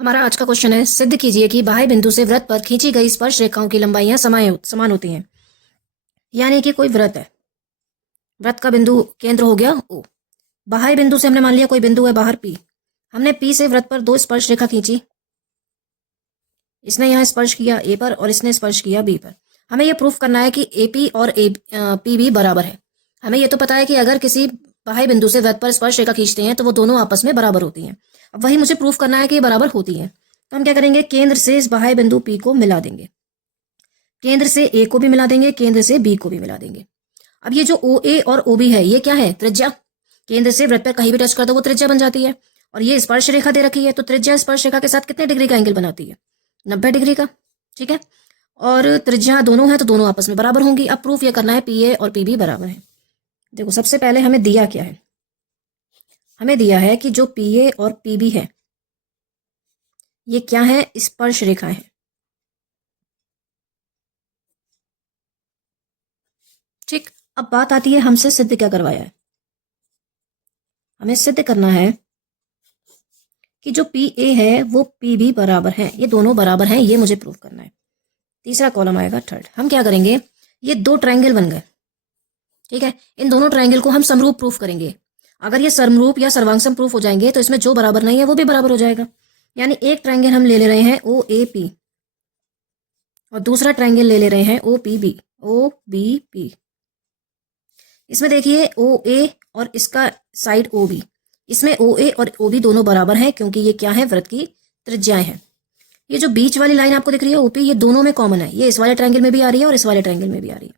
हमारा आज का क्वेश्चन है, सिद्ध कीजिए कि बाह्य बिंदु से वृत्त पर खींची गई स्पर्श रेखाओं की लंबाइयां समान होती हैं। यानी कि कोई वृत्त है, वृत्त का बिंदु केंद्र हो गया O। बाह्य बिंदु से हमने मान लिया कोई बिंदु है बाहर P। हमने P से वृत्त पर दो स्पर्श रेखा खींची। इसने यहाँ स्पर्श किया A पर और इसने स्पर्श किया B पर। हमें यह प्रूफ करना है कि AP और PB बराबर है। हमें यह तो पता है कि अगर किसी बाह्य बिंदु से वृत्त पर स्पर्श रेखा खींचते हैं तो वो दोनों आपस में बराबर होती हैं। अब वही मुझे प्रूफ करना है कि ये बराबर होती हैं। तो हम क्या करेंगे, केंद्र से इस बाह्य बिंदु P को मिला देंगे, केंद्र से A को भी मिला देंगे, केंद्र से B को भी मिला देंगे। अब ये जो OA और OB है, ये क्या है, त्रिज्या। केंद्र से वृत्त पर कहीं भी टच कर दो वो त्रिज्या बन जाती है। और ये स्पर्श रेखा दे रखी है, तो त्रिज्या स्पर्श रेखा के साथ कितने डिग्री का एंगल बनाती है, 90 डिग्री का। ठीक है, और त्रिज्या दोनों है तो दोनों आपस में बराबर होंगी। अब प्रूफ ये करना है PA और PB बराबर है। देखो, सबसे पहले हमें दिया क्या है, हमें दिया है कि जो PA और PB है ये क्या है, स्पर्श रेखाएं हैं। ठीक, अब बात आती है हमसे सिद्ध क्या करवाया है। हमें सिद्ध करना है कि जो PA है वो PB बराबर है, ये दोनों बराबर हैं, ये मुझे प्रूफ करना है। तीसरा कॉलम आएगा थर्ड। हम क्या करेंगे, ये दो ट्रायंगल बन गए। ठीक है, इन दोनों ट्रायंगल को हम समरूप प्रूफ करेंगे। अगर ये समरूप या सर्वांगसम प्रूफ हो जाएंगे तो इसमें जो बराबर नहीं है वो भी बराबर हो जाएगा। यानी एक ट्रायंगल हम ले रहे हैं OAP और दूसरा ट्रायंगल ले रहे हैं OBP। इसमें देखिए OA और इसका साइड OB, इसमें OA और OB दोनों बराबर हैं क्योंकि ये क्या है, वृत्त की त्रिज्याएं हैं। ये जो बीच वाली लाइन आपको दिख रही है OP, ये दोनों में कॉमन है, ये इस वाले ट्रायंगल में भी आ रही है और इस वाले ट्रायंगल में भी आ रही है।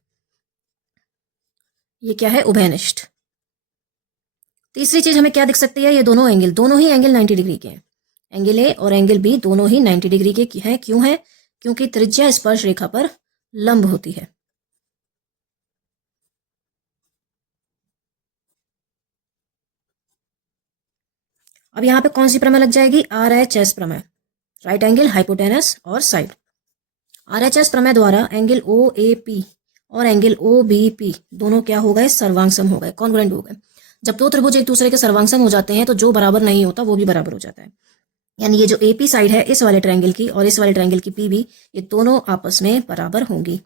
ये क्या है, उभयनिष्ठ। तीसरी चीज हमें क्या दिख सकती है, ये दोनों ही एंगल 90 डिग्री के हैं। एंगल A और एंगल B दोनों ही 90 डिग्री के हैं। क्यों है, क्योंकि त्रिज्या स्पर्श रेखा पर लंब होती है। अब यहाँ पे कौन सी प्रमेय लग जाएगी, RHS प्रमेय, राइट एंगल, हाइपोटेनस और साइड। RHS प्रमेय द्वारा एंगल OAP और एंगल OBP दोनों क्या हो गए, सर्वांगसम हो गए, कॉन्ग्रुएंट हो गए। जब दो त्रिभुज एक दूसरे के सर्वांगसम हो जाते हैं तो जो बराबर नहीं होता वो भी बराबर हो जाता है। यानी ये जो AP साइड है इस वाले ट्रायंगल की और इस वाले ट्रायंगल की PB, ये दोनों आपस में बराबर होंगी।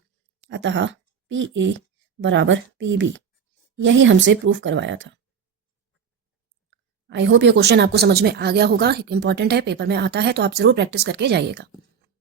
अतः PA बराबर PB, यही हमसे प्रूफ करवाया था। आई होप ये क्वेश्चन आपको समझ में आ गया होगा। इंपॉर्टेंट है, पेपर में आता है तो आप जरूर प्रैक्टिस करके जाइएगा।